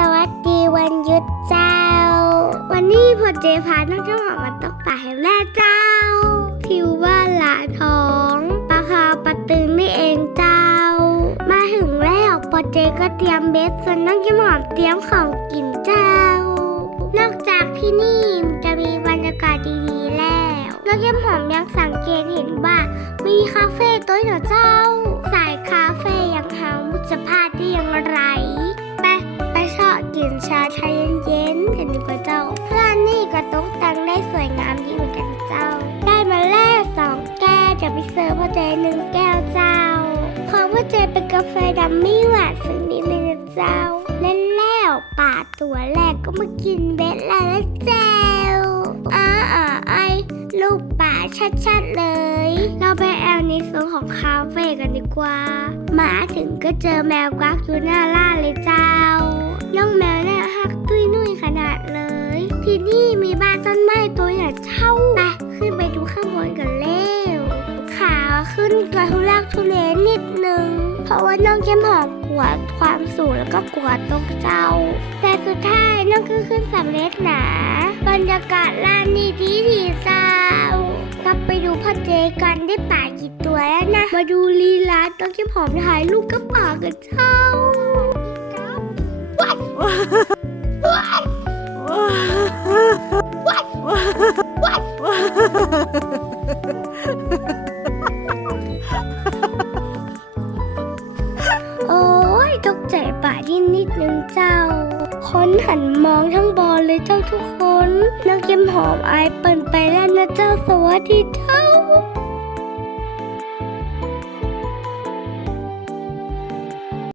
สวัสดีวันหยุดเจ้า วันนี้พอเจพาน้องเจ้าหอมมาตกปลาแห่งแรกเจ้า ทิวว่าหลาทองปลาคาวปลาตึงนี่เองเจ้า มาถึงแล้วพอเจก็เตรียมเบสส่วนน้องเจ้าหอมเตรียมของกินเจ้า นอกจากที่นี่จะมีบรรยากาศดีๆแล้วน้องเจ้าหอมยังสังเกตเห็นว่ามีคาเฟ่ตัวเหนือเจ้าาชายเย็นๆกันดีกว่าเจ้าร้านนี้ก็ตกแต่งได้สวยงามดีเหมือนกันเจ้า ได้มาแล้วสองแก้วจะไปเสิร์ฟพ่อเจหนึ่งแก้วเจ้าขอพ่อเจเป็นกาแฟดำไม่หวานสักนิดเลยนเจ้าและแล้วป่าตัวแรกก็มากินเบ็ดแล้วเจ้าอ้าอ่าไอลูกป่าชัดๆเลย เราไปแอลในโซนของคาเฟ่กันดีกว่า มาถึงก็เจอแมวกวักอยู่หน้าล่าเลยเจ้า ที่นี่มีบ้านต้นไม้ตัวใหญ่เท่าไปขึ้นไปดูข้างบนกันเร็วขาขึ้นกระทุลักทุเลนิดนึง เพราะว่าน้องแก้มหอมกลัวความสูงแล้วก็กลัวตกเจ้า แต่สุดท้ายน้องก็ขึ้นสำเร็จหนา บรรยากาศร้านนี้ดีดีเจ้ากลับไปดูพ่อเจกันได้ป่ากี่ตัวแล้วนะ มาดูลีลาต้องแก้มหอมถ่ายรูปกับป่ากันเจ้า ตกใจป่าที่นิดนึงเจ้า คนหันมองทั้งบอลเลยเจ้าทุกคนน้องเกมหอมอายเปิ่นไปแล้วนะเจ้าสวัสดีเจ้า